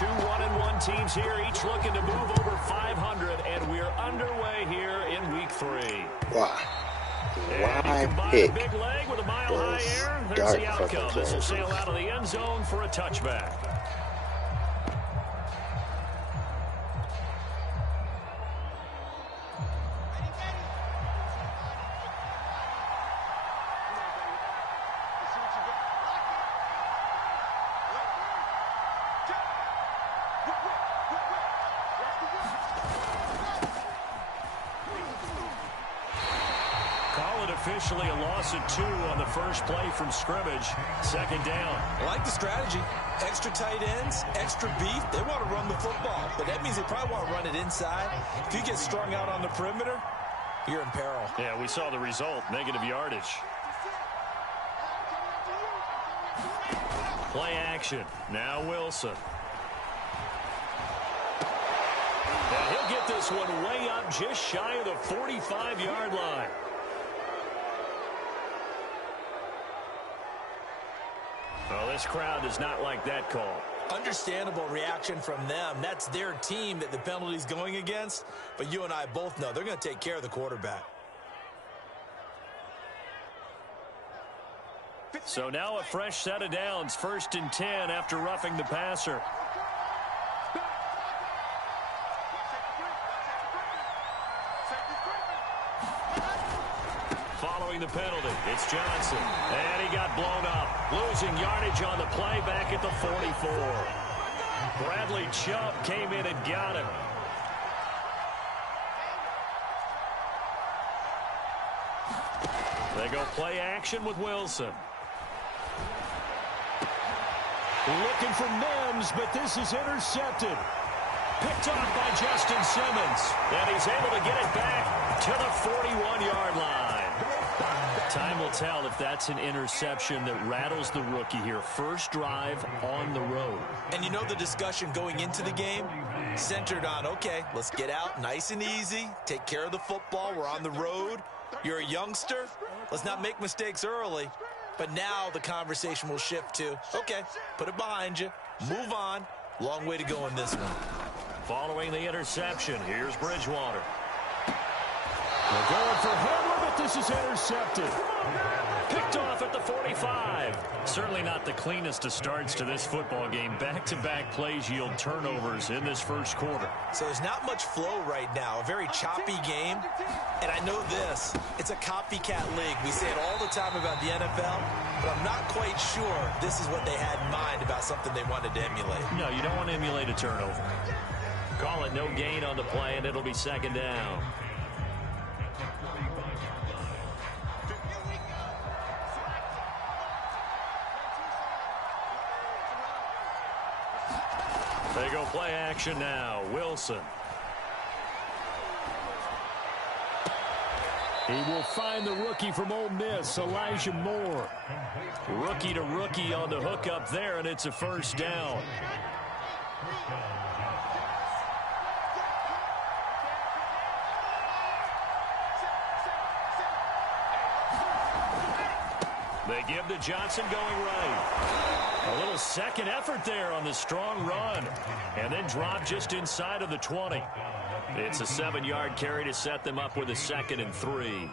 Two 1-1 teams here, each looking to move over 500, and we're underway here in week 3. Wow. Why pick a big leg with a mile-high air? There's the outcome. This will sail out of the end zone for a touchback. Officially a loss of 2 on the first play from scrimmage. Second down. I like the strategy. Extra tight ends, extra beef. They want to run the football, but that means they probably want to run it inside. If you get strung out on the perimeter, you're in peril. Yeah, we saw the result. Negative yardage. Play action. Now Wilson. And he'll get this one way up just shy of the 45-yard line. Well, this crowd does not like that call. Understandable reaction from them. That's their team that the penalty's going against. But you and I both know they're going to take care of the quarterback. So now a fresh set of downs. 1st and 10 after roughing the passer. The penalty. It's Johnson. And he got blown up. Losing yardage on the play back at the 44. Bradley Chubb came in and got him. They go play action with Wilson. Looking for Mims, but this is intercepted. Picked off by Justin Simmons. And he's able to get it back to the 41-yard line. Time will tell if that's an interception that rattles the rookie here. First drive on the road. And you know the discussion going into the game centered on, okay, let's get out nice and easy, take care of the football, we're on the road. You're a youngster, let's not make mistakes early. But now the conversation will shift to, okay, put it behind you, move on. Long way to go in this one. Following the interception, here's Bridgewater. They're going for Hamler, but this is intercepted. Picked off at the 45. Certainly not the cleanest of starts to this football game. Back-to-back plays yield turnovers in this first quarter. So there's not much flow right now. A very choppy game. And I know this. It's a copycat league. We say it all the time about the NFL, but I'm not quite sure this is what they had in mind about something they wanted to emulate. No, you don't want to emulate a turnover. Call it no gain on the play, and it'll be second down. They go play action now. Wilson. He will find the rookie from Ole Miss, Elijah Moore. Rookie to rookie on the hook up there, and it's a first down. They give to Johnson going right. A little second effort there on the strong run. And then drop just inside of the 20. It's a 7-yard carry to set them up with a 2nd and 3.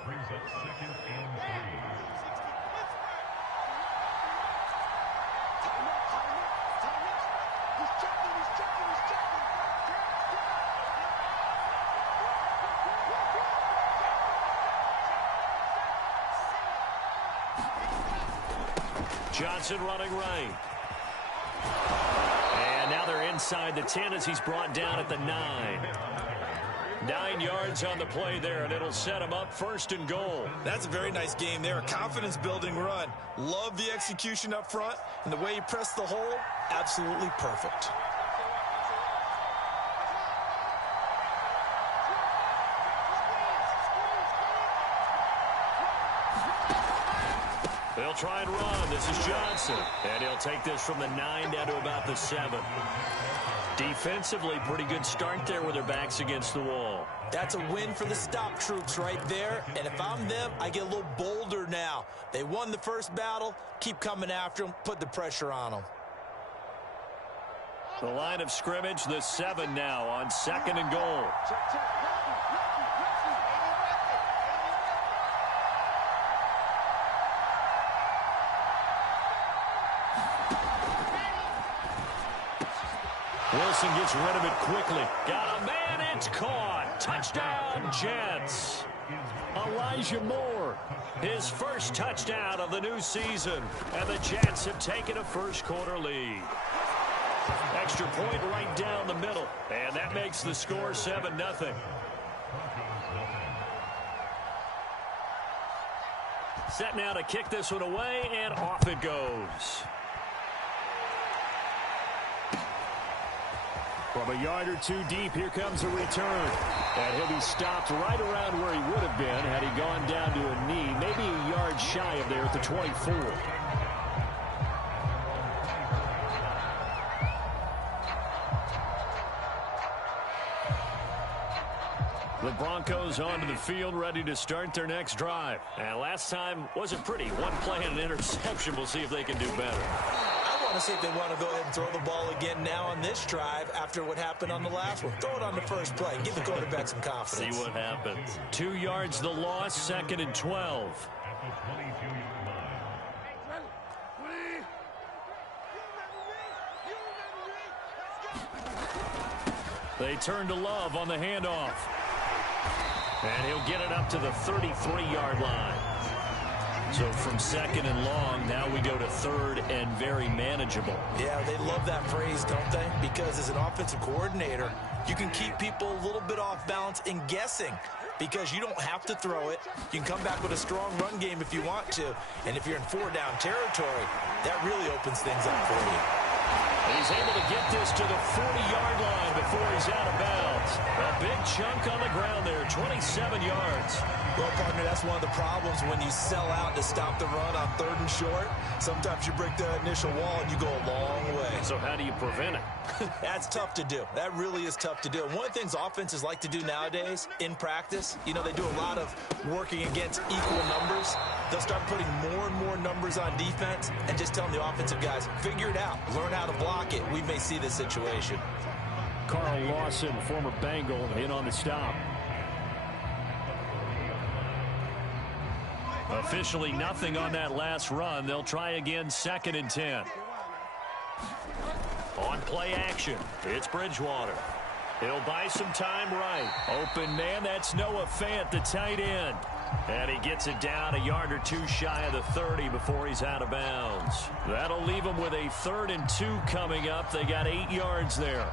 Johnson running right. And now they're inside the 10 as he's brought down at the 9. 9 yards on the play there, and it'll set him up 1st and goal. That's a very nice game there. A confidence-building run. Love the execution up front, and the way he pressed the hole, absolutely perfect. They'll try and run. This is Johnson. And he'll take this from the 9 down to about the 7. Defensively, pretty good start there with their backs against the wall. That's a win for the stop troops right there. And if I'm them, I get a little bolder now. They won the first battle. Keep coming after them. Put the pressure on them. The line of scrimmage, the 7 now on 2nd and goal. Wilson gets rid of it quickly. Got a man, it's caught. Touchdown, Jets. Elijah Moore, his first touchdown of the new season. And the Jets have taken a first-quarter lead. Extra point right down the middle. And that makes the score 7-0. Set now to kick this one away, and off it goes. From a yard or 2 deep, here comes a return. And he'll be stopped right around where he would have been had he gone down to a knee, maybe a yard shy of there at the 24. The Broncos onto the field, ready to start their next drive. And last time wasn't pretty. One play and an interception. We'll see if they can do better. I want to see if they want to go ahead and throw the ball again now on this drive after what happened on the last one. Throw it on the first play. Give the quarterback some confidence. See what happens. 2 yards the loss, 2nd and 12. They turn to Love on the handoff. And he'll get it up to the 33-yard line. So from 2nd and long, now we go to 3rd and very manageable. Yeah, they love that phrase, don't they? Because as an offensive coordinator, you can keep people a little bit off balance and guessing because you don't have to throw it. You can come back with a strong run game if you want to. And if you're in 4-down territory, that really opens things up for you. He's able to get this to the 40-yard line before he's out of bounds. A big chunk on the ground there, 27 yards. Well, partner, that's one of the problems when you sell out to stop the run on 3rd and short. Sometimes you break the initial wall and you go a long way. So how do you prevent it? That's tough to do. That really is tough to do. And one of the things offenses like to do nowadays in practice, you know, they do a lot of working against equal numbers. They'll start putting more and more numbers on defense and just telling the offensive guys, figure it out, learn how to block it. We may see this situation. Carl Lawson, former Bengal, in on the stop. Officially nothing on that last run. They'll try again, 2nd and 10. On play action, it's Bridgewater. He'll buy some time right. Open man, that's Noah Fant, the tight end. And he gets it down a yard or 2 shy of the 30 before he's out of bounds. That'll leave him with a 3rd and 2 coming up. They got 8 yards there.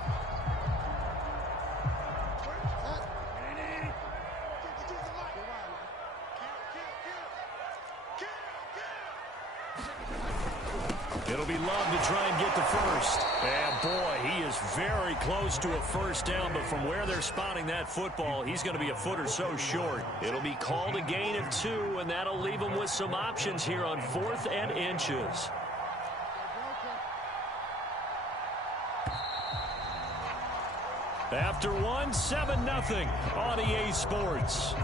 It'll be Love to try and get the first. And, boy, he is very close to a first down, but from where they're spotting that football, he's going to be a foot or so short. It'll be called a gain of 2, and that'll leave him with some options here on 4th and inches. After 1, 7-0 on EA Sports.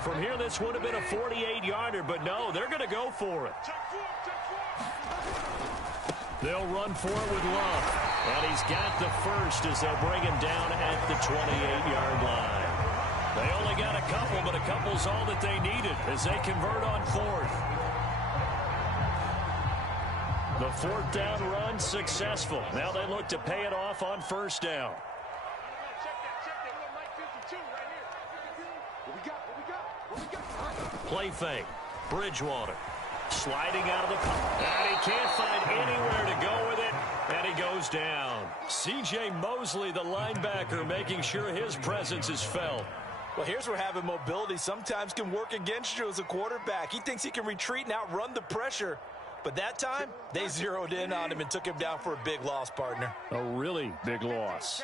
From here, this would have been a 48-yarder, but no, they're going to go for it. They'll run for it with Love. And he's got the first as they'll bring him down at the 28-yard line. They only got a couple, but a couple's all that they needed as they convert on 4th. The 4th down run successful. Now they look to pay it off on 1st down. Play fake. Bridgewater sliding out of the pocket. And he can't find anywhere to go with it. And he goes down. C.J. Mosley, the linebacker, making sure his presence is felt. Well, here's where having mobility sometimes can work against you as a quarterback. He thinks he can retreat and outrun the pressure. But that time, they zeroed in on him and took him down for a big loss, partner. A really big loss.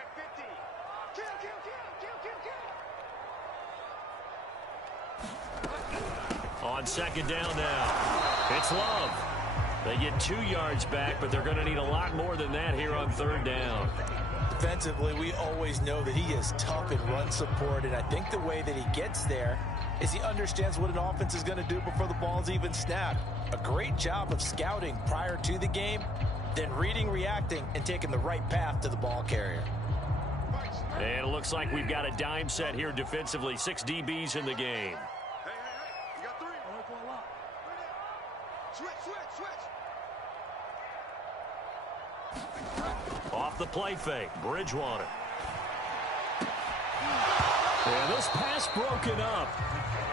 On second down now, it's Love. They get 2 yards back, but they're going to need a lot more than that here on third down. Defensively, we always know that he is tough in run support, and I think the way that he gets there is he understands what an offense is going to do before the ball's even snapped. A great job of scouting prior to the game, then reading, reacting, and taking the right path to the ball carrier. And it looks like we've got a dime set here defensively. 6 DBs in the game. You got 3. Switch. Off the play fake, Bridgewater. And this pass broken up.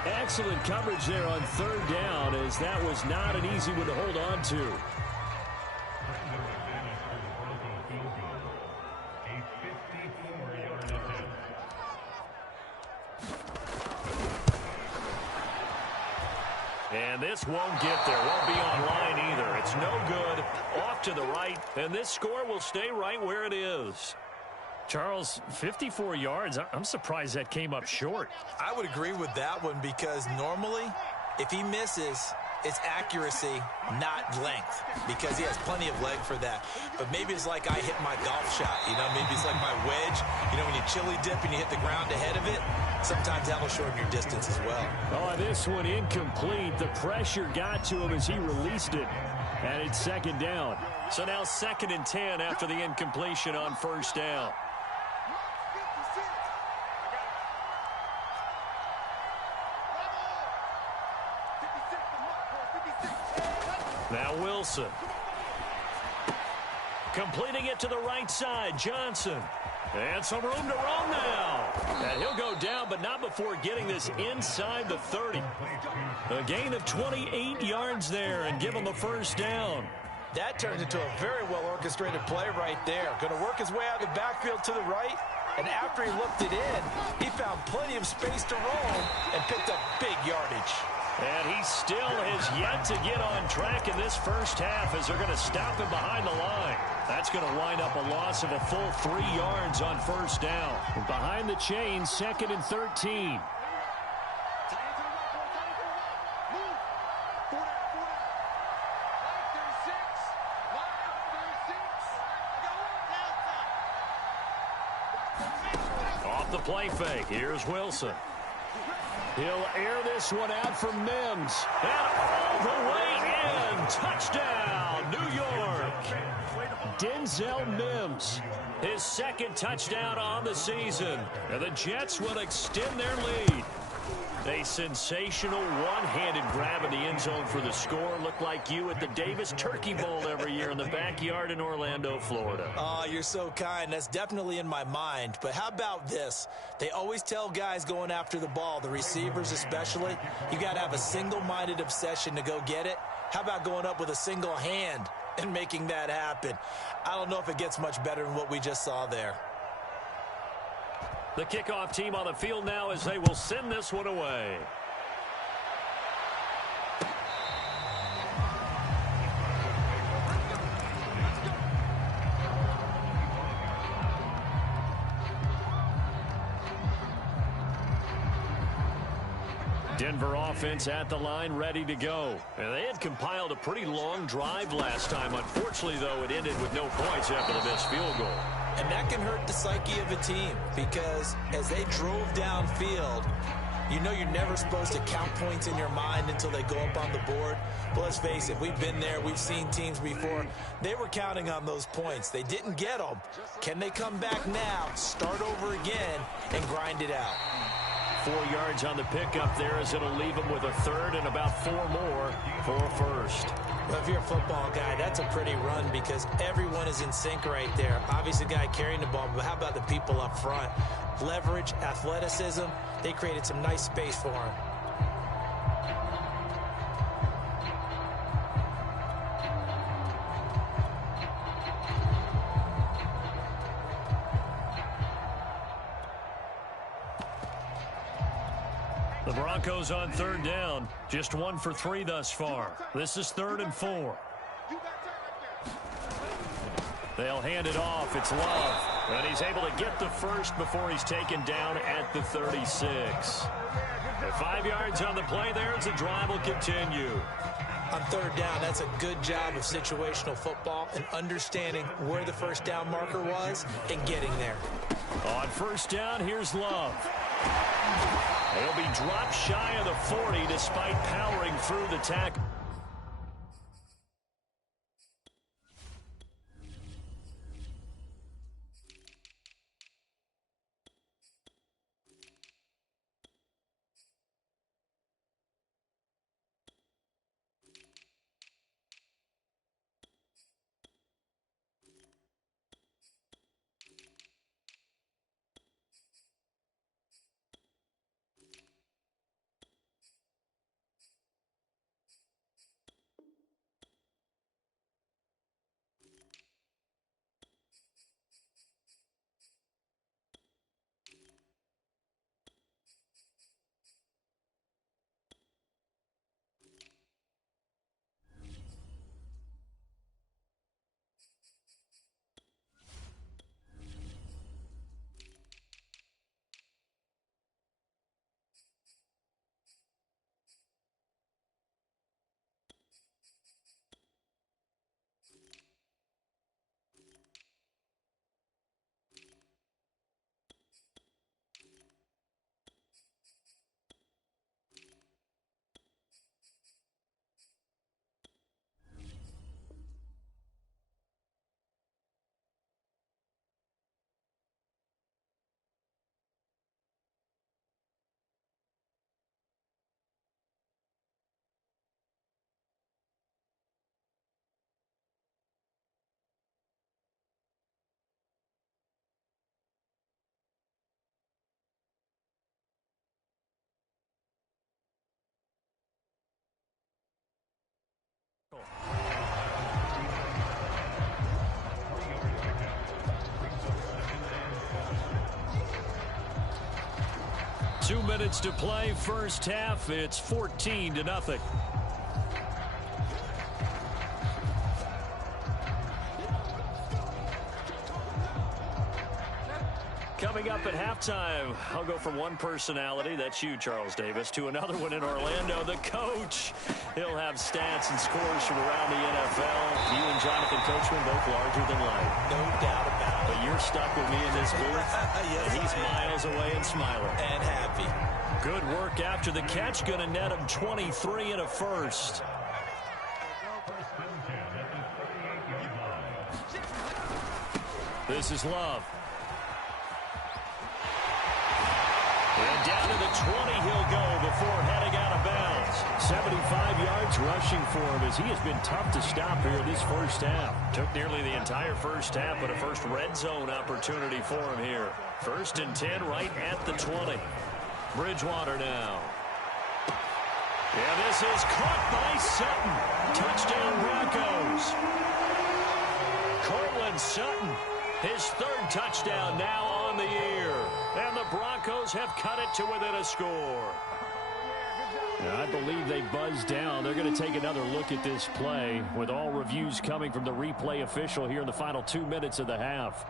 Excellent coverage there on third down, as that was not an easy one to hold on to. And this won't get there. Won't be online either. It's no good. Off to the right. And this score will stay right where it is. Charles, 54 yards. I'm surprised that came up short. I would agree with that one because normally, if he misses, it's accuracy, not length, because he has plenty of leg for that. But maybe it's like I hit my golf shot, maybe it's like my wedge. When you chili dip and you hit the ground ahead of it, sometimes that'll shorten your distance as well. Oh, this one incomplete. The pressure got to him as he released it. And it's second down. So now 2nd and 10 after the incompletion on first down. Now Wilson. Completing it to the right side, Johnson. And some room to roam now. And he'll go down, but not before getting this inside the 30. A gain of 28 yards there and give him the first down. That turns into a very well-orchestrated play right there. Going to work his way out of the backfield to the right. And after he looked it in, he found plenty of space to roam and picked up big yardage. And he still has yet to get on track in this first half as they're going to stop him behind the line. That's going to wind up a loss of a full 3 yards on first down. Behind the chain, 2nd and 13. Off the play fake, here's Wilson. He'll air this one out for Mims. And all the way in. Touchdown, New York. Denzel Mims, his 2nd touchdown on the season. And the Jets will extend their lead. A sensational one-handed grab in the end zone for the score. Looked like you at the Davis Turkey Bowl every year in the backyard in Orlando, Florida. Oh, you're so kind. That's definitely in my mind. But how about this? They always tell guys going after the ball, the receivers especially, you got to have a single-minded obsession to go get it. How about going up with a single hand and making that happen? I don't know if it gets much better than what we just saw there. The kickoff team on the field now as they will send this one away. Denver offense at the line, ready to go. And they had compiled a pretty long drive last time. Unfortunately, though, it ended with no points after the missed field goal. And that can hurt the psyche of a team because as they drove downfield, you're never supposed to count points in your mind until they go up on the board. But let's face it, we've been there. We've seen teams before. They were counting on those points. They didn't get them. Can they come back now, start over again, and grind it out? 4 yards on the pickup there as it'll leave them with a 3rd and about 4 more for a 1st. Well, if you're a football guy, that's a pretty run because everyone is in sync right there. Obviously, the guy carrying the ball, but how about the people up front? Leverage, athleticism, they created some nice space for him. The Broncos on third down. Just 1 for 3 thus far. This is 3rd and 4. They'll hand it off. It's Love. And he's able to get the first before he's taken down at the 36. At 5 yards on the play there as the drive will continue. On third down, that's a good job of situational football and understanding where the first down marker was and getting there. On first down, here's Love. He'll be dropped shy of the 40 despite powering through the tackle. Two minutes to play, first half. It's 14-0. Coming up at halftime, I'll go from one personality, that's you, Charles Davis, to another one in Orlando, the coach. He'll have stats and scores from around the NFL. You and Jonathan Coachman both larger than life. No doubt about it. But you're stuck with me in this booth, Yes, and he's miles away and smiling. And happy. Good work after the catch, going to net him 23 and a first. This is Love. And down to the 20 he'll go before heading out of bounds. 75 yards rushing for him as he has been tough to stop here this first half. Took nearly the entire first half, but a first red zone opportunity for him here. 1st and 10 right at the 20. Bridgewater now. Yeah, this is caught by Sutton. Touchdown Broncos. Cortland Sutton, his 3rd touchdown now on the year. And the Broncos have cut it to within a score. I believe they buzzed down. They're going to take another look at this play with all reviews coming from the replay official here in the final 2 minutes of the half.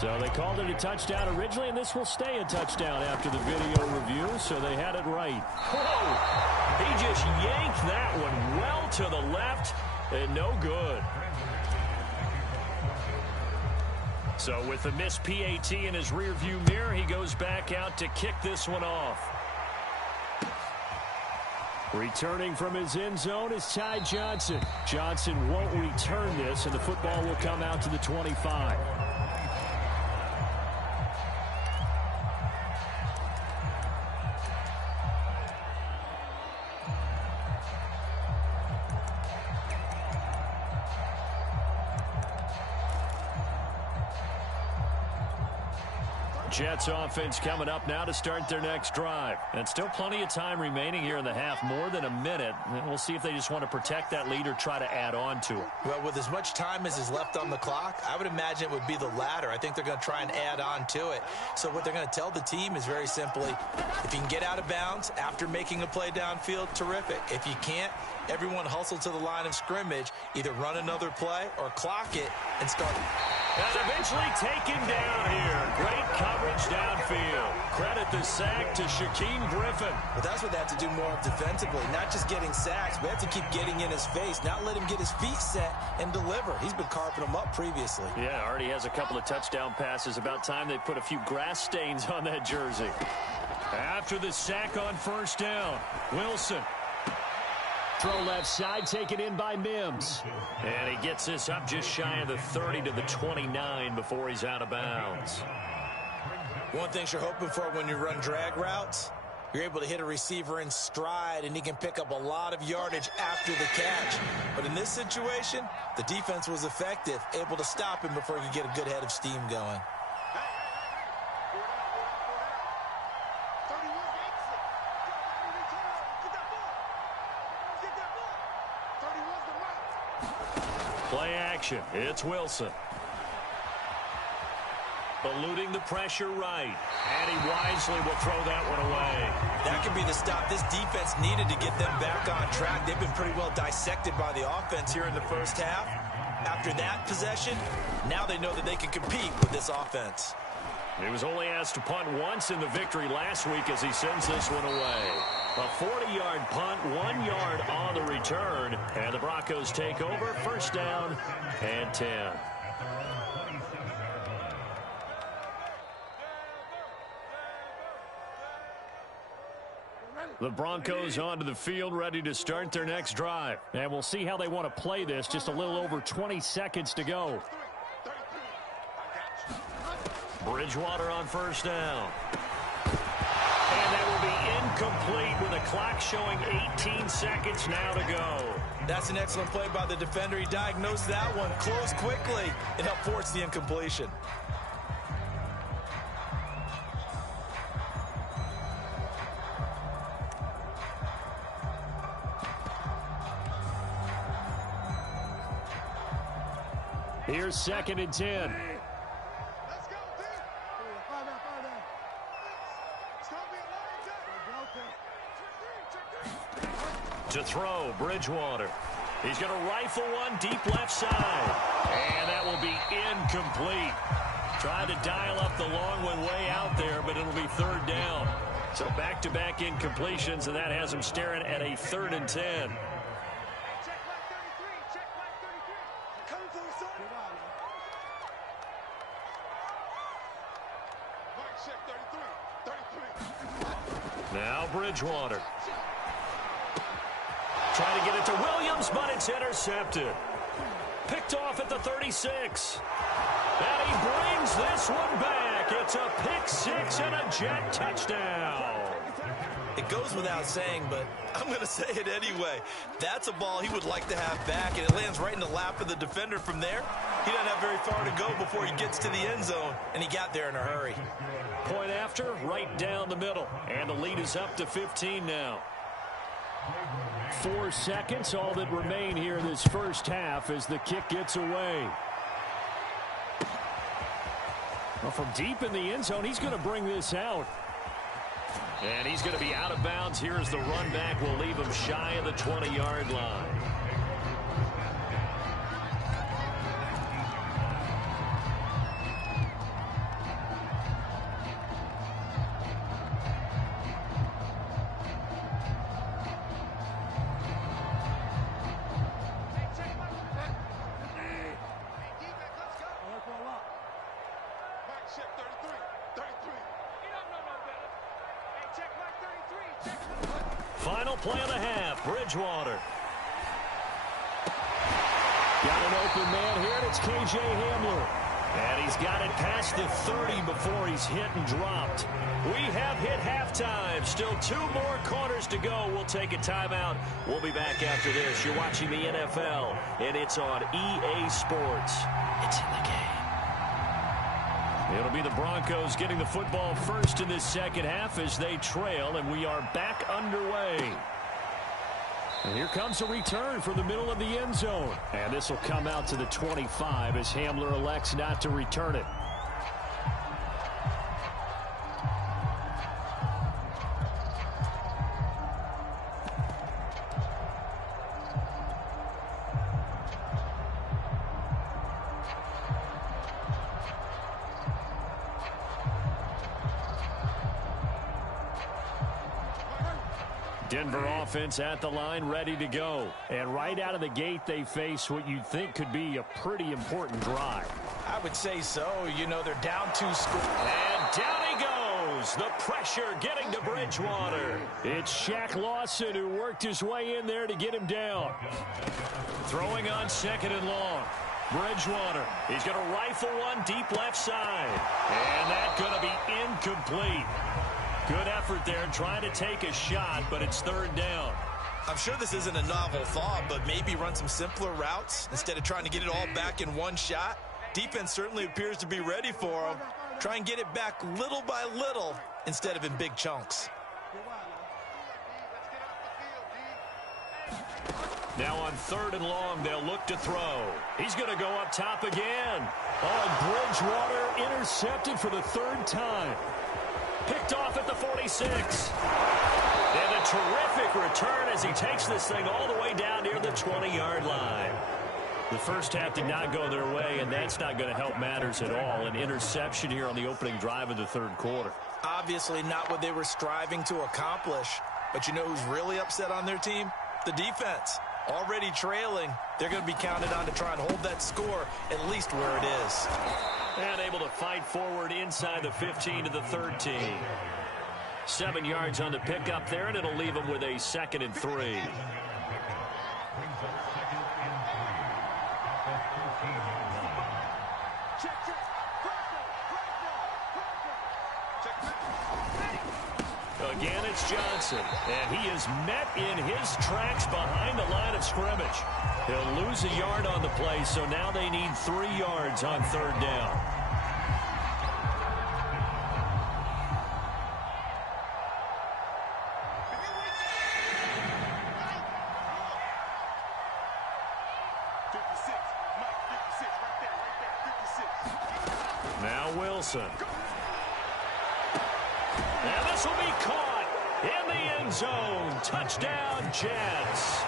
So they called it a touchdown originally, and this will stay a touchdown after the video review, so they had it right. Whoa! He just yanked that one well to the left, and no good. So with the missed PAT in his rearview mirror, he goes back out to kick this one off. Returning from his end zone is Ty Johnson. Johnson won't return this, and the football will come out to the 25. Jets offense coming up now to start their next drive. And still plenty of time remaining here in the half, more than a minute. And we'll see if they just want to protect that lead or try to add on to it. Well, with as much time as is left on the clock, I would imagine it would be the latter. I think they're going to try and add on to it. So what they're going to tell the team is very simply, if you can get out of bounds after making a play downfield, terrific. If you can't, everyone hustle to the line of scrimmage, either run another play or clock it and start. And eventually taken down here. Great coverage downfield. Credit the sack to Shaquem Griffin. But that's what they have to do more of defensively. Not just getting sacks, but have to keep getting in his face. Not let him get his feet set and deliver. He's been carving them up previously. Yeah, already has a couple of touchdown passes. About time they put a few grass stains on that jersey. After the sack on first down, Wilson. Throw left side, taken in by Mims. And he gets this up just shy of the 30 to the 29 before he's out of bounds. One thing you're hoping for when you run drag routes, you're able to hit a receiver in stride, and he can pick up a lot of yardage after the catch. But in this situation, the defense was effective, able to stop him before he could get a good head of steam going. Play action. It's Wilson. Eluding the pressure right. And he wisely will throw that one away. That could be the stop this defense needed to get them back on track. They've been pretty well dissected by the offense here in the first half. After that possession, now they know that they can compete with this offense. He was only asked to punt once in the victory last week as he sends this one away. A 40-yard punt, 1 yard on the return. And the Broncos take over, first down and 10. The Broncos onto the field, ready to start their next drive. And we'll see how they want to play this. Just a little over 20 seconds to go. Bridgewater on first down. And that will be incomplete with the clock showing 18 seconds now to go. That's an excellent play by the defender. He diagnosed that one, closed quickly, and helped force the incompletion. Here's 2nd and 10. To throw, Bridgewater. He's going to rifle one deep left side. And that will be incomplete. Tried to dial up the long one way out there, but it'll be 3rd down. So back-to-back incompletions, and that has him staring at a 3rd and 10. Now Bridgewater. Trying to get it to Williams, but it's intercepted. Picked off at the 36. And he brings this one back. It's a pick six and a Jet touchdown. It goes without saying, but I'm going to say it anyway. That's a ball he would like to have back, and it lands right in the lap of the defender from there. He doesn't have very far to go before he gets to the end zone, and he got there in a hurry. Point after, right down the middle. And the lead is up to 15 now. 4 seconds, all that remain here this first half as the kick gets away. Well, from deep in the end zone, he's going to bring this out. And he's going to be out of bounds here as the run back will leave him shy of the 20-yard line. Final play of the half, Bridgewater. Got an open man here, and it's K.J. Hamler. And he's got it past the 30 before he's hit and dropped. We have hit halftime. Still 2 more quarters to go. We'll take a timeout. We'll be back after this. You're watching the NFL, and it's on EA Sports. It's in the game. It'll be the Broncos getting the football first in this second half as they trail, and we are back underway. And here comes a return from the middle of the end zone. And this will come out to the 25 as Hamler elects not to return it. Denver offense at the line, ready to go. And right out of the gate, they face what you'd think could be a pretty important drive. I would say so. You know, they're down 2 scores. And down he goes. The pressure getting to Bridgewater. It's Shaq Lawson who worked his way in there to get him down. Throwing on 2nd and long. Bridgewater. He's going to rifle one deep left side. And that's going to be incomplete. Good effort there trying to take a shot, but it's 3rd down. I'm sure this isn't a novel thought, but maybe run some simpler routes instead of trying to get it all back in one shot. Defense certainly appears to be ready for him. Try and get it back little by little instead of in big chunks. Now on 3rd and long, they'll look to throw. He's going to go up top again. Bridgewater intercepted for the 3rd time. Picked off at the 46. And a terrific return as he takes this thing all the way down near the 20-yard line. The first half did not go their way, and that's not going to help matters at all. An interception here on the opening drive of the 3rd quarter. Obviously not what they were striving to accomplish. But you know who's really upset on their team? The defense. Already trailing. They're going to be counted on to try and hold that score at least where it is. And able to fight forward inside the 15 to the 13. 7 yards on the pickup there, and it'll leave them with a 2nd and 3. Again, it's Johnson, and he is met in his tracks behind the line of scrimmage. He'll lose a yard on the play, so now they need 3 yards on 3rd down. Now Wilson. And this will be caught in the end zone. Touchdown, Jets.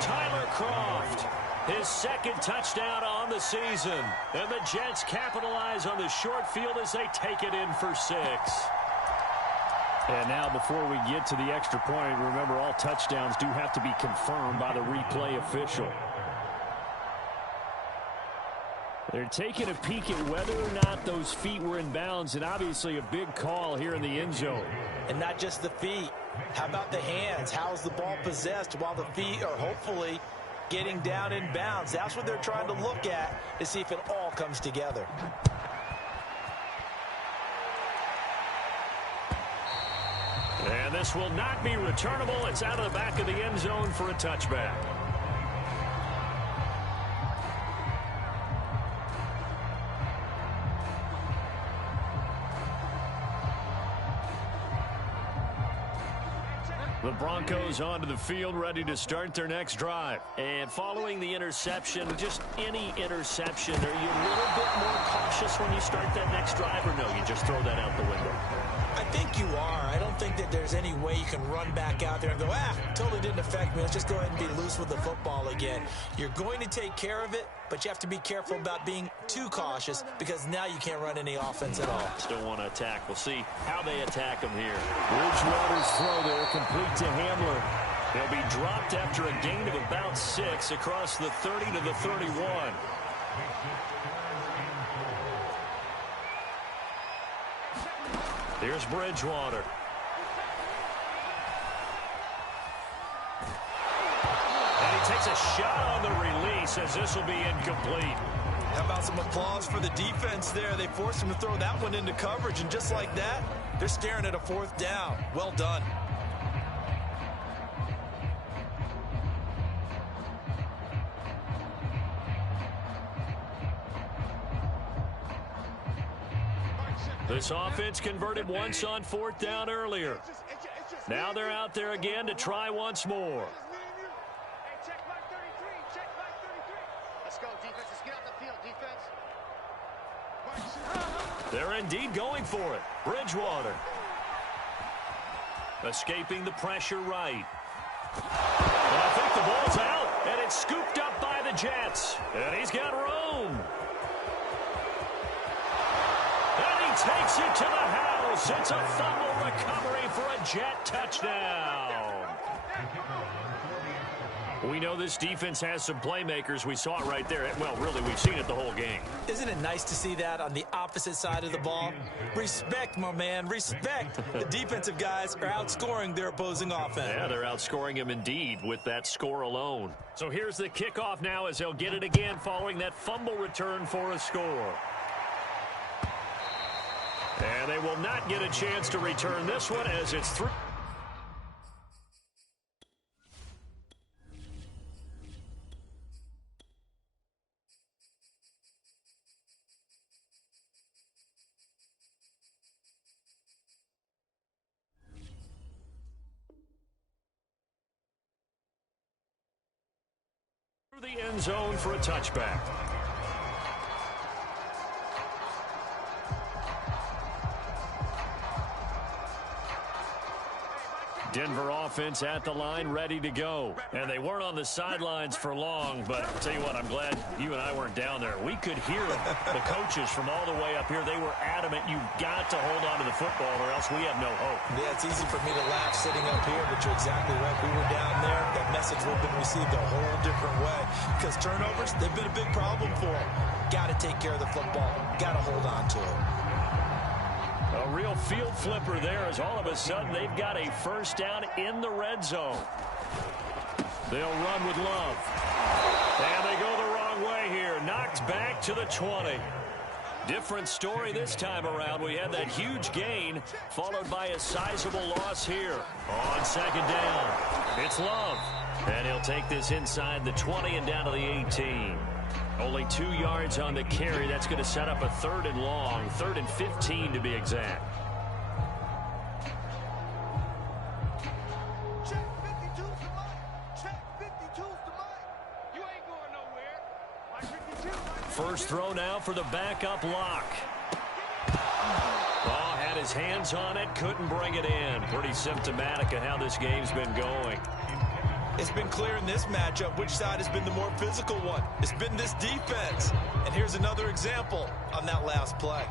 Tyler Kroft, his 2nd touchdown on the season. And the Jets capitalize on the short field as they take it in for 6. And now before we get to the extra point, remember all touchdowns do have to be confirmed by the replay official. They're taking a peek at whether or not those feet were in bounds, and obviously a big call here in the end zone. And not just the feet. How about the hands? How is the ball possessed while the feet are hopefully getting down in bounds? That's what they're trying to look at to see if it all comes together. And this will not be returnable. It's out of the back of the end zone for a touchback. The Broncos onto the field, ready to start their next drive. And following the interception, just any interception, are you a little bit more cautious when you start that next drive, or no, you just throw that out the window? I think you are. I don't think that there's any way you can run back out there and go, totally didn't affect me. Let's just go ahead and be loose with the football again. You're going to take care of it, but you have to be careful about being too cautious because now you can't run any offense at all. Still want to attack. We'll see how they attack him here. Bridgewater's throw there, complete to Hamler. He'll be dropped after a gain of about 6 across the 30 to the 31. Here's Bridgewater. And he takes a shot on the release as this will be incomplete. How about some applause for the defense there? They forced him to throw that one into coverage, and just like that, they're staring at a 4th down. Well done. This offense converted once on 4th down earlier. Now they're out there again to try once more. Check mark 33. Check mark 33. Let's go, defense. Let's get out the field, defense. They're indeed going for it. Bridgewater. Escaping the pressure right. And I think the ball's out, and it's scooped up by the Jets. And he's got room. And he takes it to the house. It's a fumble recovery for a Jet touchdown. We know this defense has some playmakers. We saw it right there. Well, really, we've seen it the whole game. Isn't it nice to see that on the opposite side of the ball? Respect, my man, respect. The defensive guys are outscoring their opposing offense. Yeah, they're outscoring him indeed with that score alone. So here's the kickoff now as they'll get it again following that fumble return for a score. And they will not get a chance to return this one as it's through. The end zone for a touchback. Denver offense at the line, ready to go. And they weren't on the sidelines for long, but I'll tell you what, I'm glad you and I weren't down there. We could hear them. The coaches from all the way up here, they were adamant, you've got to hold on to the football or else we have no hope. Yeah, it's easy for me to laugh sitting up here, but you're exactly right. We were down there. That message would have been received a whole different way because turnovers, they've been a big problem for them. Got to take care of the football. Got to hold on to it. A real field flipper there as all of a sudden they've got a first down in the red zone. They'll run with Love. And they go the wrong way here. Knocked back to the 20. Different story this time around. We had that huge gain followed by a sizable loss here on 2nd down. It's Love. And he'll take this inside the 20 and down to the 18. Only 2 yards on the carry. That's going to set up a 3rd and long, 3rd and 15 to be exact. Check 52's the mic. Check 52's the mic. You ain't going nowhere. My 52. First throw now for the backup Lock. Oh, had his hands on it, couldn't bring it in. Pretty symptomatic of how this game's been going. It's been clear in this matchup which side has been the more physical one. It's been this defense. And here's another example on that last play.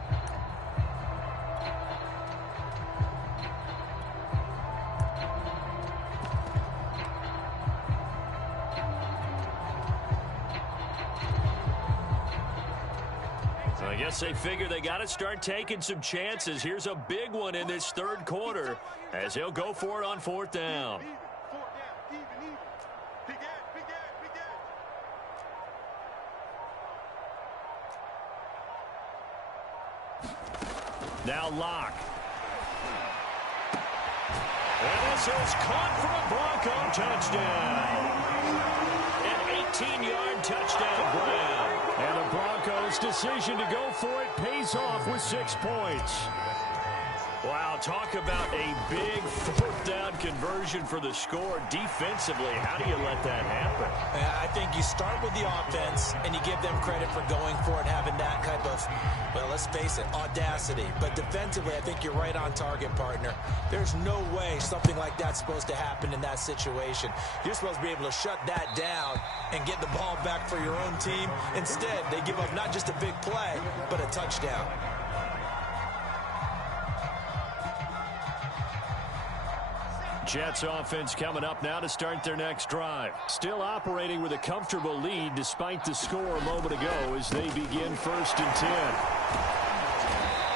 I guess they figure they got to start taking some chances. Here's a big one in this 3rd quarter as he'll go for it on 4th down. Now Lock. And this is caught for a Bronco touchdown. An 18-yard touchdown grab. And the Broncos' decision to go for it pays off with 6 points. Wow, talk about a big 4th down conversion for the score. Defensively, how do you let that happen? I think you start with the offense, and you give them credit for going for it, having that type of, well, let's face it, audacity. But defensively, I think you're right on target, partner. There's no way something like that's supposed to happen in that situation. You're supposed to be able to shut that down and get the ball back for your own team. Instead, they give up not just a big play, but a touchdown. Jets offense coming up now to start their next drive. Still operating with a comfortable lead despite the score a moment ago as they begin 1st and 10.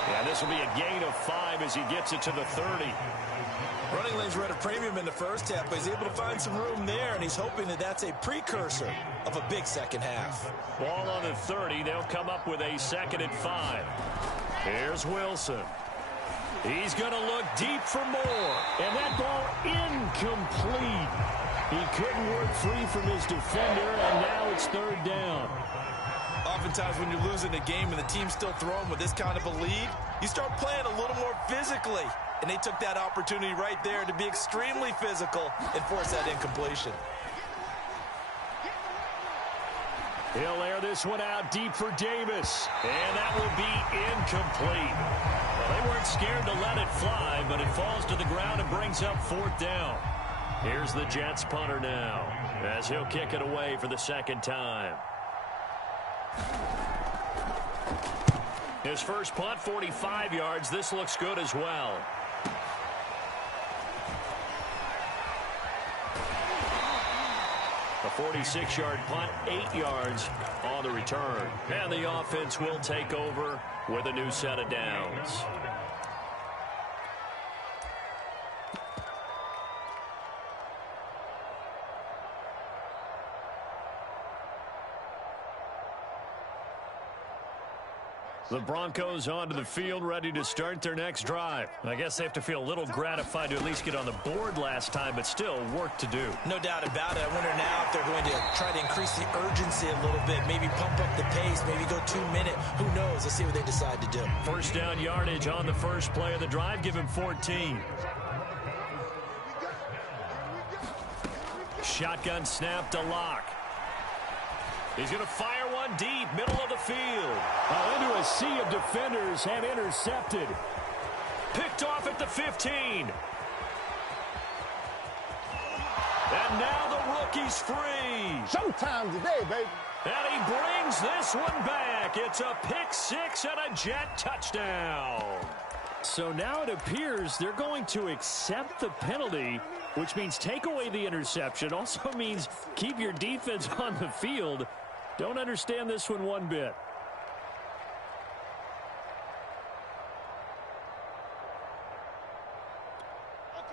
Yeah, this will be a gain of 5 as he gets it to the 30. Running lanes were at a premium in the first half, but he's able to find some room there, and he's hoping that that's a precursor of a big second half. Ball on the 30. They'll come up with a 2nd and 5. Here's Wilson. He's going to look deep for more. And that ball incomplete. He couldn't work free from his defender, and now it's 3rd down. Oftentimes when you're losing a game and the team's still throwing with this kind of a lead, You start playing a little more physically. And they took that opportunity right there to be extremely physical and force that incompletion. He'll air this one out deep for Davis. And that will be incomplete. Well, they weren't scared to let it fly, but it falls to the ground and brings up 4th down. Here's the Jets punter now, as he'll kick it away for the second time. His first punt, 45 yards. This looks good as well. A 46-yard punt, 8 yards on the return. And the offense will take over with a new set of downs. The Broncos onto the field, ready to start their next drive. I guess they have to feel a little gratified to at least get on the board last time, but still work to do. No doubt about it. I wonder now if they're going to try to increase the urgency a little bit, maybe pump up the pace, maybe go 2 minute. Who knows? Let's see what they decide to do. First down yardage on the first play of the drive. Give him 14. Shotgun snap to Locke. He's going to fire one deep, middle of the field. Into a sea of defenders and intercepted. Picked off at the 15. And now the rookie's free. Showtime today, baby. And he brings this one back. It's a pick six and a Jet touchdown. So now it appears they're going to accept the penalty, which means take away the interception. Also means keep your defense on the field. Don't understand this one bit.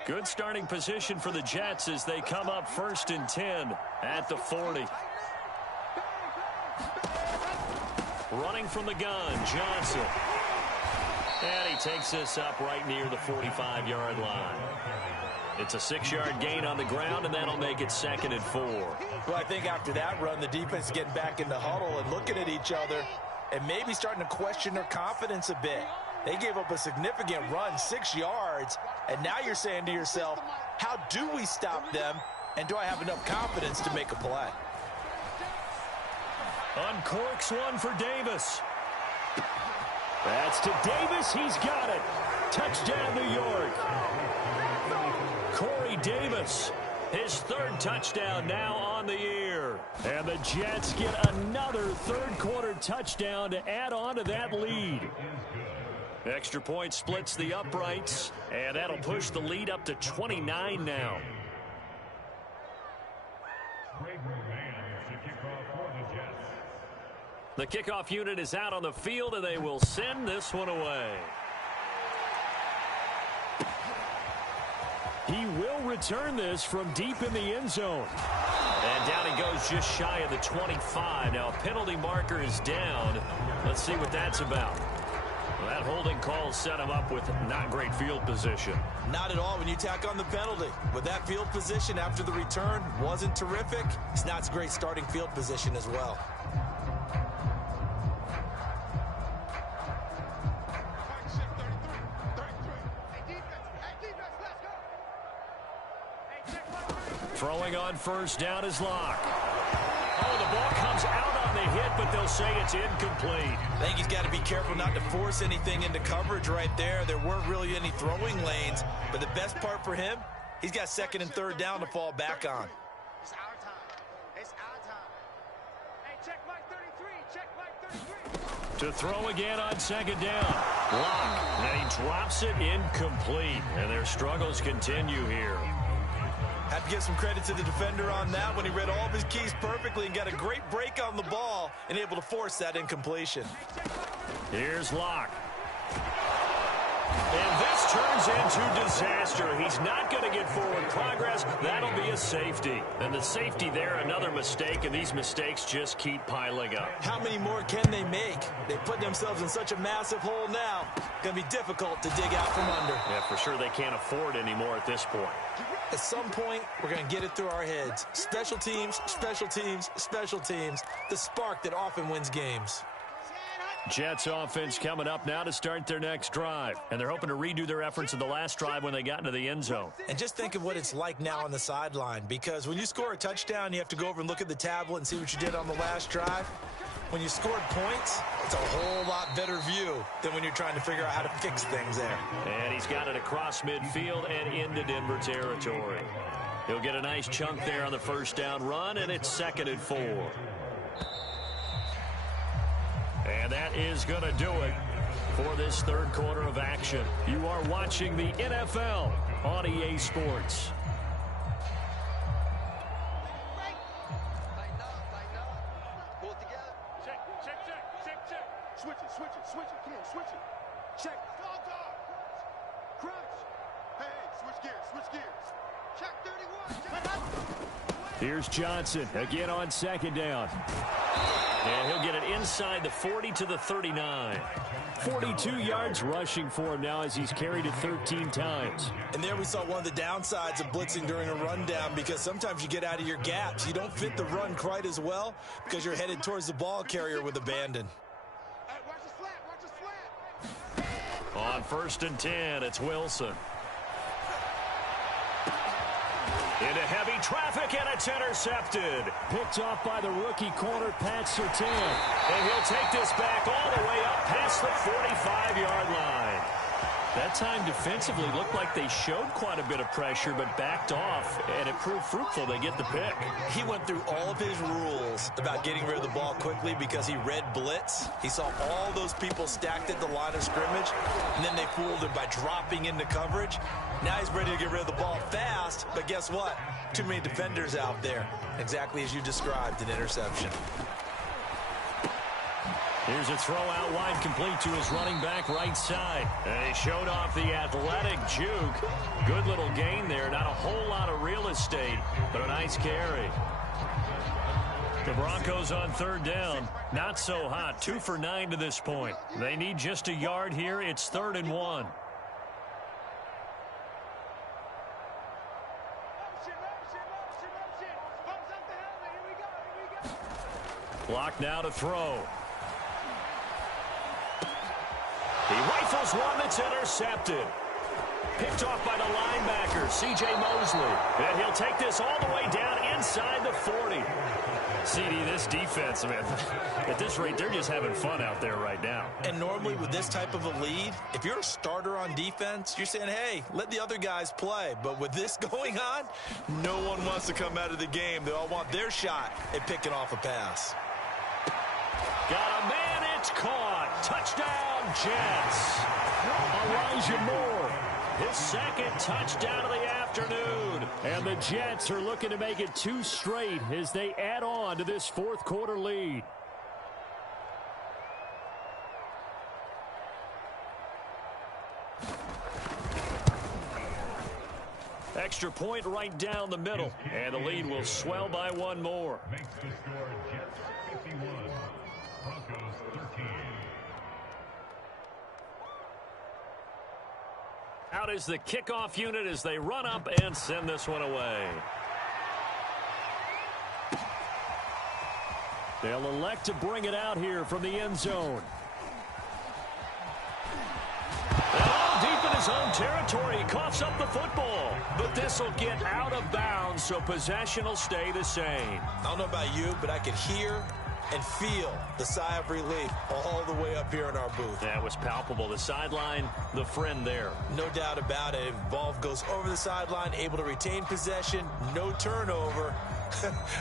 Good starting position for the Jets as they come up 1st and 10 at the 40. Running from the gun, Johnson. And he takes this up right near the 45-yard line. It's a 6-yard gain on the ground, and that'll make it 2nd and 4. Well, I think after that run, the defense is getting back in the huddle and looking at each other and maybe starting to question their confidence a bit. They gave up a significant run, 6 yards, and now you're saying to yourself, how do we stop them, and do I have enough confidence to make a play? Uncorks one for Davis. That's to Davis. He's got it. Touchdown, New York. Corey Davis, his 3rd touchdown now on the year. And the Jets get another 3rd quarter touchdown to add on to that lead. Extra point splits the uprights, and that'll push the lead up to 29 now. The kickoff unit is out on the field, and they will send this one away. He will return this from deep in the end zone. And down he goes just shy of the 25. Now a penalty marker is down. Let's see what that's about. Well, that holding call set him up with not great field position. Not at all when you tack on the penalty. With that field position after the return wasn't terrific. It's not great starting field position as well. Throwing on first down is Locke. Oh, the ball comes out on the hit, but they'll say it's incomplete. I think he's got to be careful not to force anything into coverage right there. There weren't really any throwing lanes, but the best part for him, he's got 2nd and 3rd down to fall back on. It's our time. It's our time. Hey, check Mike 33. Check Mike 33. To throw again on 2nd down. Locke, and he drops it incomplete. And their struggles continue here. Have to give some credit to the defender on that when he read all of his keys perfectly and got a great break on the ball and able to force that incompletion. Here's Locke. And this turns into disaster. He's not going to get forward progress. That'll be a safety. And the safety there, another mistake, and these mistakes just keep piling up. How many more can they make? They put themselves in such a massive hole now. Going to be difficult to dig out from under. Yeah, for sure they can't afford anymore at this point. At some point, we're going to get it through our heads. Special teams, special teams, special teams. The spark that often wins games. Jets offense coming up now to start their next drive. And they're hoping to redo their efforts in the last drive when they got into the end zone. And just think of what it's like now on the sideline, because when you score a touchdown, you have to go over and look at the tablet and see what you did on the last drive. When you scored points, it's a whole lot better view than when you're trying to figure out how to fix things there. And he's got it across midfield and into Denver territory. He'll get a nice chunk there on the first down run, and it's 2nd and 4. And that is going to do it for this third quarter of action. You are watching the NFL on EA Sports. Switch it, Ken, switch it. Check. Dog. Crunch. Hey, switch gears. Check 31. Here's Johnson again on 2nd down. And he'll get it inside the 40 to the 39. 42 yards rushing for him now as he's carried it 13 times. And there we saw one of the downsides of blitzing during a rundown, because sometimes you get out of your gaps. You don't fit the run quite as well because you're headed towards the ball carrier with abandon. On 1st and 10, it's Wilson. Into heavy traffic, and it's intercepted. Picked off by the rookie corner, Pat Surtain. And he'll take this back all the way up past the 45-yard line. That time defensively looked like they showed quite a bit of pressure but backed off, and it proved fruitful. They get the pick. He went through all of his rules about getting rid of the ball quickly because he read blitz. He saw all those people stacked at the line of scrimmage, and then they fooled him by dropping into coverage. Now he's ready to get rid of the ball fast, but guess what? Too many defenders out there. Exactly as you described, an interception. Here's a throw out wide, complete to his running back right side. And he showed off the athletic juke. Good little gain there. Not a whole lot of real estate, but a nice carry. The Broncos on 3rd down. Not so hot. 2 for 9 to this point. They need just a yard here. It's 3rd and 1. Clock now to throw. He rifles one that's intercepted. Picked off by the linebacker, C.J. Mosley. And he'll take this all the way down inside the 40. CD, this defense, man, at this rate, they're just having fun out there right now. And normally with this type of a lead, if you're a starter on defense, you're saying, hey, let the other guys play. But with this going on, no one wants to come out of the game. They all want their shot at picking off a pass. Got a man, it's caught. Touchdown, Jets. Elijah Moore, his 2nd touchdown of the afternoon. And the Jets are looking to make it 2 straight as they add on to this 4th quarter lead. Extra point right down the middle. And the lead will swell by 1 more. Makes the score Jets 51, Broncos 13. Out is the kickoff unit as they run up and send this one away. They'll elect to bring it out here from the end zone. And deep in his own territory, he coughs up the football. But this will get out of bounds, so possession will stay the same. I don't know about you, but I could hear and feel the sigh of relief all the way up here in our booth. That was palpable. The sideline, the friend there. No doubt about it. Ball goes over the sideline, able to retain possession, no turnover.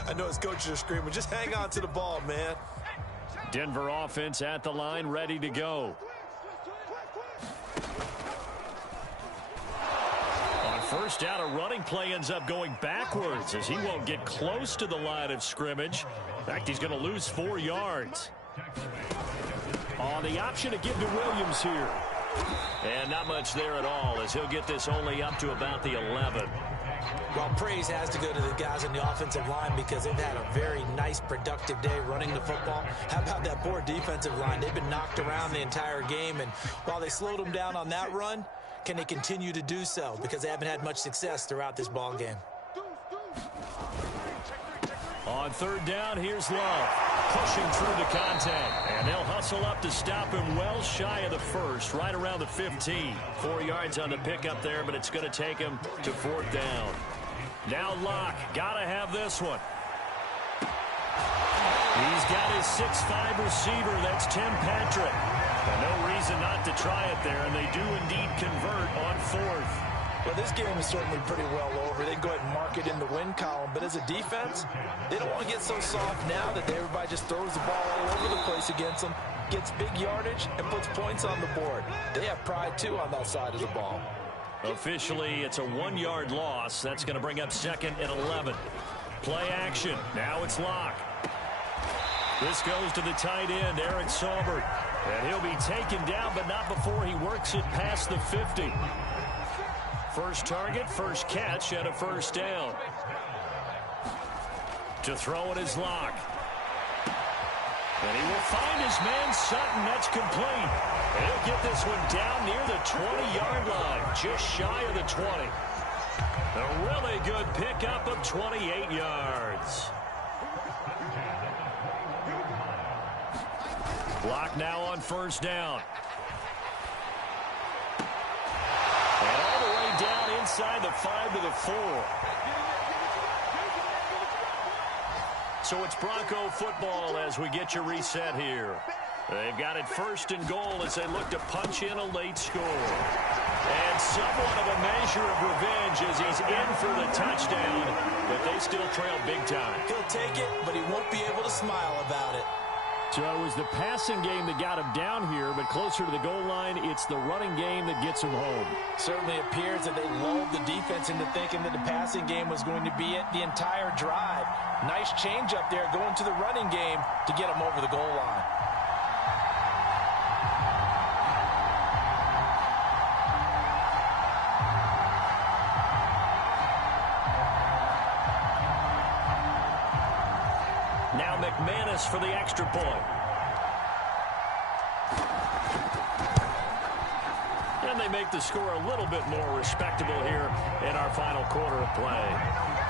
I know his coaches are screaming, just hang on to the ball, man. Denver offense at the line, ready to go. On 1st down, a running play ends up going backwards as he won't get close to the line of scrimmage. In fact, he's going to lose 4 yards. On the option to give to Williams here. And not much there at all as he'll get this only up to about the 11. Well, praise has to go to the guys on the offensive line because they've had a very nice, productive day running the football. How about that poor defensive line? They've been knocked around the entire game, and while they slowed them down on that run, can they continue to do so? Because they haven't had much success throughout this ball game. On 3rd down, here's Love. pushing through the contact. And they'll hustle up to stop him well shy of the first, right around the 15. 4 yards on the pickup there, but it's going to take him to 4th down. Now Locke, got to have this one. He's got his 6'5" receiver. That's Tim Patrick. And no reason not to try it there, and they do indeed convert on 4th. Well, this game is certainly pretty well over. They can go ahead and mark it in the win column. But as a defense, they don't want to get so soft now that everybody just throws the ball all over the place against them, gets big yardage, and puts points on the board. They have pride, too, on that side of the ball. Officially, it's a 1-yard loss. That's going to bring up 2nd and 11. Play action. Now it's Locke. This goes to the tight end, Eric Saubert. And he'll be taken down, but not before he works it past the 50. First target, first catch, and a 1st down. To throw it is Locke. And he will find his man Sutton. That's complete. And he'll get this one down near the 20-yard line, just shy of the 20. A really good pickup of 28 yards. Locke now on 1st down. And all the way down inside the 5 to the 4. So it's Bronco football as we get your reset here. They've got it 1st and goal as they look to punch in a late score. And somewhat of a measure of revenge as he's in for the touchdown, but they still trail big time. He'll take it, but he won't be able to smile about it. So it was the passing game that got him down here, but closer to the goal line, it's the running game that gets him home. Certainly appears that they lulled the defense into thinking that the passing game was going to be it the entire drive. Nice change up there going to the running game to get him over the goal line. Now McManus for the extra point. And they make the score a little bit more respectable here in our final quarter of play.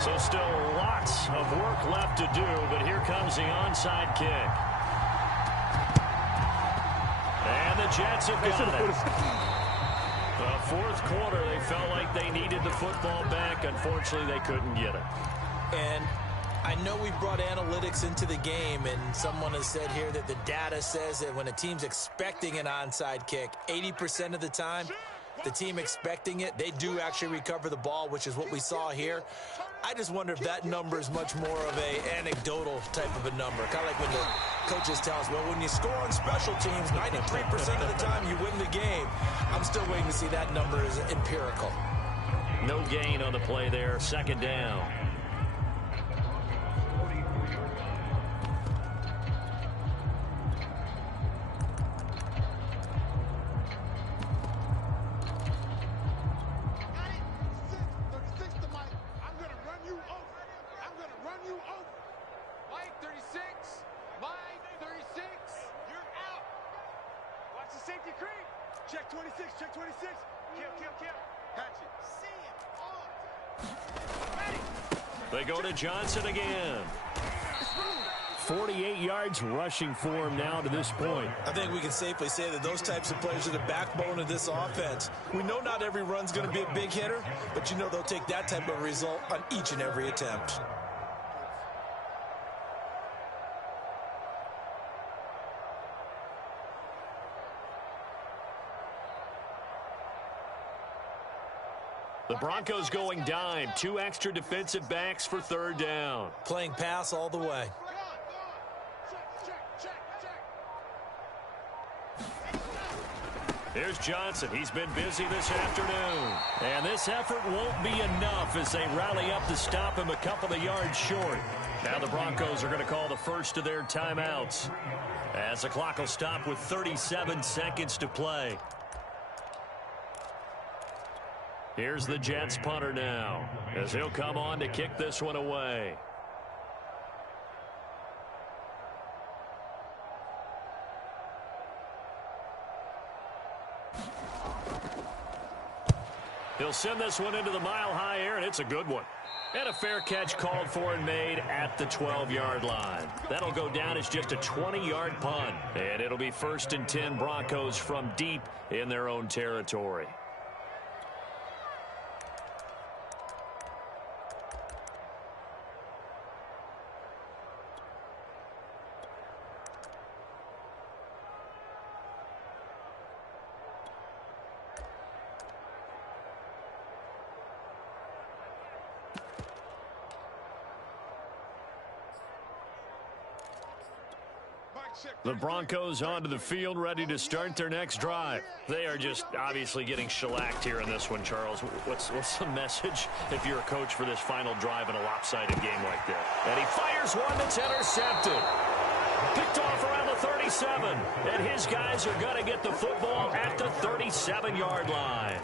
So still lots of work left to do, but here comes the onside kick. And the Jets have got it. The 4th quarter, they felt like they needed the football back. Unfortunately, they couldn't get it. And I know we brought analytics into the game, and someone has said here that the data says that when a team's expecting an onside kick, 80% of the time, the team expecting it, they do actually recover the ball, which is what we saw here. I just wonder if that number is much more of a anecdotal type of a number. Kind of like when the coaches tell us, well, when you score on special teams, 93% of the time you win the game. I'm still waiting to see that number is empirical. No gain on the play there. 2nd down. Check 26, check 26. Kill. Hatch it. They go to Johnson again. 48 yards rushing for him now to this point. I think we can safely say that those types of players are the backbone of this offense. We know not every run's going to be a big hitter, but you know they'll take that type of result on each and every attempt. The Broncos going dime. 2 extra defensive backs for 3rd down. Playing pass all the way. Here's Johnson. He's been busy this afternoon. And this effort won't be enough as they rally up to stop him a couple of yards short. Now the Broncos are going to call the first of their timeouts as the clock will stop with 37 seconds to play. Here's the Jets punter now as he'll come on to kick this one away. He'll send this one into the mile-high air, and it's a good one. And a fair catch called for and made at the 12-yard line. That'll go down as just a 20-yard punt. And it'll be 1st and 10 Broncos from deep in their own territory. The Broncos onto the field, ready to start their next drive. They are just obviously getting shellacked here in this one, Charles. What's the message if you're a coach for this final drive in a lopsided game like this? And he fires one that's intercepted. Picked off around the 37. And his guys are going to get the football at the 37-yard line.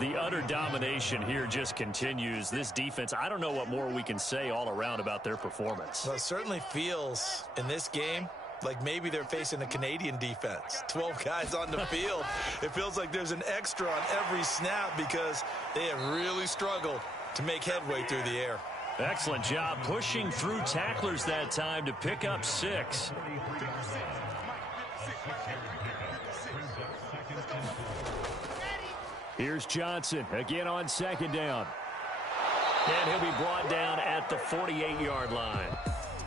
The utter domination here just continues. This defense, I don't know what more we can say all around about their performance. Well, it certainly feels in this game like maybe they're facing a Canadian defense. 12 guys on the field. It feels like there's an extra on every snap because they have really struggled to make headway through the air. Excellent job pushing through tacklers that time to pick up 6. Here's Johnson again on 2nd down. And he'll be brought down at the 48-yard line.